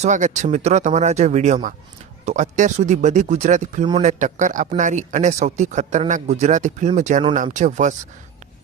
સ્વાગત છે મિત્રો તમારા જે વિડીયોમાં। તો અત્યાર સુધી બધી ગુજરાતી ફિલ્મોને ટક્કર આપનારી અને સૌથી ખતરનાક ગુજરાતી ફિલ્મ જેનું નામ છે વશ।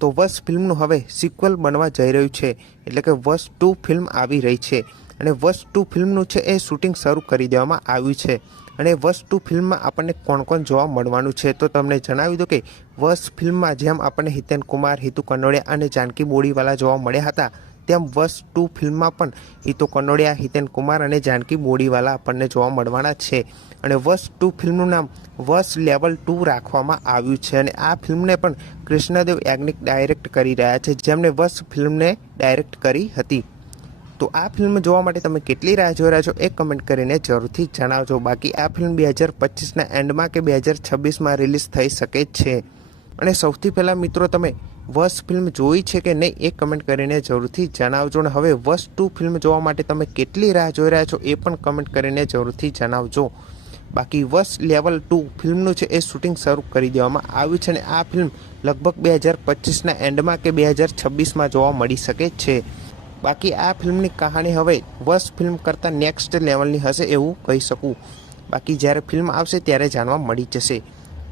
તો વશ ફિલ્મનું હવે સિક્વલ બનવા જઈ રહ્યું છે, એટલે કે વશ 2 ફિલ્મ આવી રહી છે અને વશ 2 ફિલ્મનું છે એ શૂટિંગ શરૂ કરી દેવામાં આવ્યું છે। અને વશ 2 ફિલ્મમાં આપણને કોણ કોણ જોવા મળવાનું છે તો તમને જણાવી દો કે વશ ફિલ્મમાં જેમ આપણને હિતેન કુમાર, હિતુ કનોડિયા અને જાનકી બોડીવાલા જોવા મળ્યા હતા, તેમ વશ 2 ફિલ્મમાં પણ હિતુ કનોડિયા, હિતેન કુમાર અને જાનકી બોડીવાલા આપણને જોવા મળવાના છે। અને વશ 2 ફિલ્મનું નામ વશ લેવલ 2 રાખવામાં આવ્યું છે અને આ ફિલ્મને પણ કૃષ્ણદેવ યાજ્ઞિક ડાયરેક્ટ કરી રહ્યા છે, જેમણે વશ ફિલ્મને ડાયરેક્ટ કરી હતી। તો આ ફિલ્મ જોવા માટે તમે કેટલી રાહ જોઈ રહ્યા છો એ કમેન્ટ કરીને જરૂરથી જણાવજો। બાકી આ ફિલ્મ 2025ના એન્ડમાં કે 2026માં રિલીઝ થઈ શકે છે। અને સૌથી પહેલાં મિત્રો તમે વશ ફિલ્મ જોઈ છે કે નહીં એ કમેન્ટ કરીને જરૂરથી જણાવજો। અને હવે વશ 2 ફિલ્મ જોવા માટે તમે કેટલી રાહ જોઈ રહ્યા છો એ પણ કમેન્ટ કરીને જરૂરથી જણાવજો। બાકી વશ લેવલ 2 ફિલ્મનું છે એ શૂટિંગ શરૂ કરી દેવામાં આવ્યું છે અને આ ફિલ્મ લગભગ 2025ના એન્ડમાં કે 2026માં જોવા મળી શકે છે। બાકી આ ફિલ્મની કહાની હવે વશ ફિલ્મ કરતાં નેક્સ્ટ લેવલની હશે એવું કહી શકું। બાકી જ્યારે ફિલ્મ આવશે ત્યારે જાણવા મળી જશે।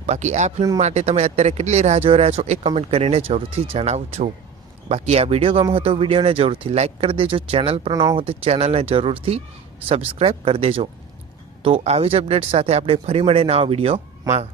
બાકી આ ફિલ્મ માટે તમે અત્યારે કેટલી રાહ જોઈ રહ્યા છો એ કમેન્ટ કરીને જરૂરથી જણાવજો। બાકી આ વિડીયો ગમ્યો હોય તો વિડીયોને જરૂરથી લાઇક કરી દેજો, ચેનલ પર ન હોય તો ચેનલને જરૂરથી સબસ્ક્રાઈબ કરી દેજો। તો આવી જ અપડેટ સાથે આપણે ફરી મળીએ નવા વિડીયોમાં।